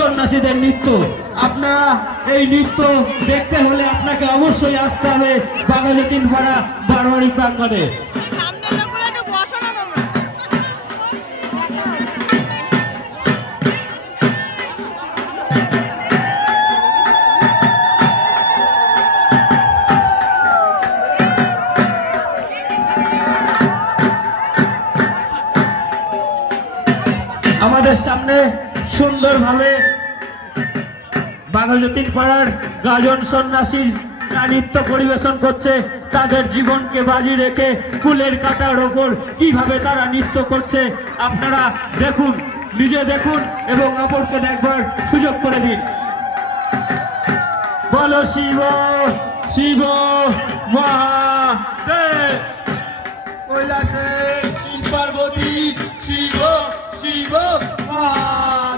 সন্ন্যাসীদের নৃত্য। আপনারা এই নৃত্য দেখতে হলে আপনাকে অবশ্যই আসতে হবে বাঘাযতীনপাড়া বারোয়ারি প্রাঙ্গণে। আমাদের সামনে সুন্দরভাবে বাঘাযতীনপাড়ার গাজন সন্ন্যাসী নৃত্য পরিবেশন করছে। তাদের জীবনকে বাজি রেখে কুলের কাঁটার ওপর কিভাবে তারা নৃত্য করছে আপনারা দেখুন, নিজে দেখুন এবং অপরকে দেখবার সুযোগ করে দিন। বলো শিব শিব মহাদেব, কৈলাসে শিব পার্বতী, শিব শিব মহা